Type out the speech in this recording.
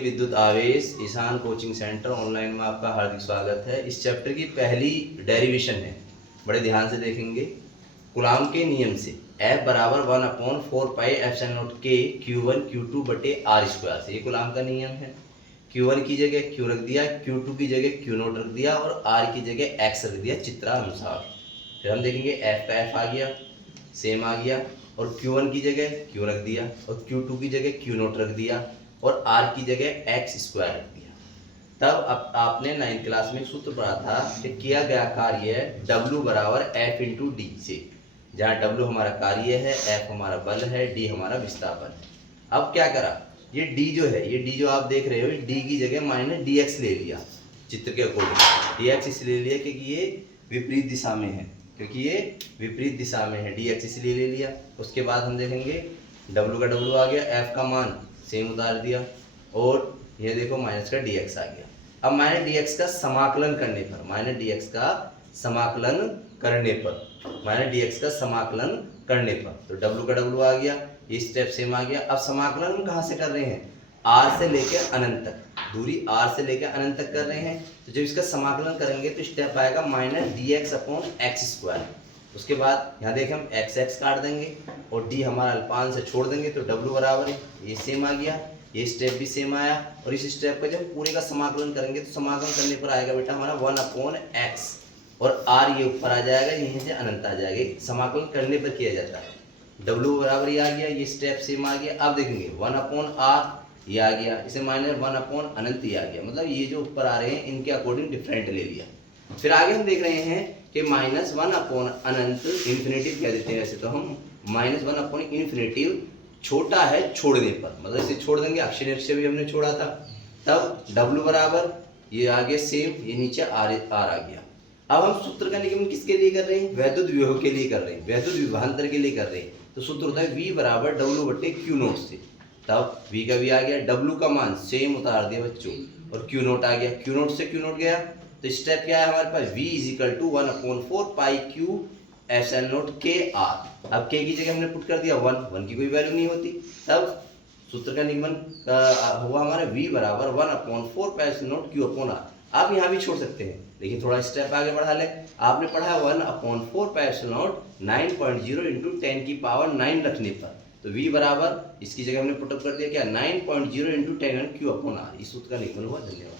विद्युत आवेश Ishan coaching centre online में आपका हार्दिक स्वागत है। इस चैप्टर की पहली डेरिवेशन है, बड़े ध्यान से देखेंगे। कूलाम के नियम से F बराबर 1/4 pi epsilon naught K Q1 Q2 बटे R स्क्वायर से, ये कूलाम का नियम है। Q1 की जगह Q रख दिया, Q2 की जगह Q नोट रख दिया और R की जगह X रख दिया चित्रानुसार। फिर हम देखेंगे F का F आ गया, सेम आ गया, और Q1 की जगह Q रख दिया और Q2 की जगह Q नोट रख दिया और R की जगह X स्क्वायर रख दिया। तब अब आपने 9th क्लास में सूत्र पढ़ा था कि किया गया कार्य W बराबर F इंटू डी से, जहाँ W हमारा कार्य है, F हमारा बल है, D हमारा विस्थापन है। अब क्या करा, ये D जो है, ये D जो आप देख रहे हो, D की जगह माइनस dx ले लिया चित्र के अकॉर्डिंग। dx इसलिए लिया क्योंकि ये विपरीत दिशा में है, dx इसलिए ले लिया। उसके बाद हम देखेंगे W का W आ गया, F का मान सेम उतार दिया और ये देखो माइनस का dx आ गया। अब माइनस dx का समाकलन करने पर, तो W का W आ गया, ये स्टेप सेम आ गया। अब समाकलन हम कहाँ से कर रहे हैं, R से लेकर अनंत तक, दूरी R से लेकर अनंत तक कर रहे हैं। तो जब इसका समाकलन करेंगे तो स्टेप आएगा minus dx upon x square. उसके बाद यहाँ देखें हम x काट देंगे और d हमारा अल्पांश से छोड़ देंगे, तो W बराबर है, ये सेम आ गया, ये स्टेप भी सेम आया। और इस स्टेप का जब पूरे का समाकलन करेंगे तो समाकलन करने पर आएगा बेटा हमारा 1/x और r ये ऊपर आ जाएगा, यहीं से अनंत आ जाएगा। समाकलन करने पर किया जाता है। W बराबर ये आ गया, ये स्टेप सेम आ गया। अब देखेंगे 1/r ये आ गया, इसे माइनस 1/ अनंत ये आ गया, मतलब ये जो ऊपर आ रहे हैं इनके अकॉर्डिंग डिफरेंट ले लिया। फिर आगे हम देख रहे हैं कि माइनस 1/ अनंत इन्फिनेटिव कह देते हैं, वैसे तो हम माइनस 1/ इन्फिनेटिव छोटा है छोड़ने पर, मतलब इसे छोड़ देंगे, अक्षय निरक्षय भी हमने छोड़ा था। तब W बराबर ये आ गया सेम, ये नीचे R आ गया। अब हम सूत्र का निगमन किसके लिए कर रहे हैं, वैद्युत विभव के लिए कर रहे हैं, वैद्युत विभवांतर के लिए कर रहे हैं। तो सूत्र होता है V बराबर W बटे Q नोट से। तब V का V आ गया, W का मान सेम उतार दिया बच्चों और Q नोट आ गया, Q नोट से Q नोट गया। तो स्टेप क्या है हमारे पास, V is equal to 1/4 pi Q epsilon naught K R। अब K की जगह हमने पुट कर दिया 1 की कोई वैल्यू नहीं होती। तब सूत्र का निगमन हुआ हमारा V बराबर 1/4 pi epsilon not Q upon R। आप यहाँ भी छोड़ सकते हैं, लेकिन थोड़ा स्टेप आगे बढ़ा ले। आपने पढ़ा 1/4 पाई एप्सिलॉन नॉट 9.0 इंटू 10 की पावर 9 रखने पर, तो V बराबर इसकी जगह हमने पुटअप कर दिया क्या 9.0 इंटू 10 Q अपॉन R। इस सूत्र का निगमन हुआ। धन्यवाद।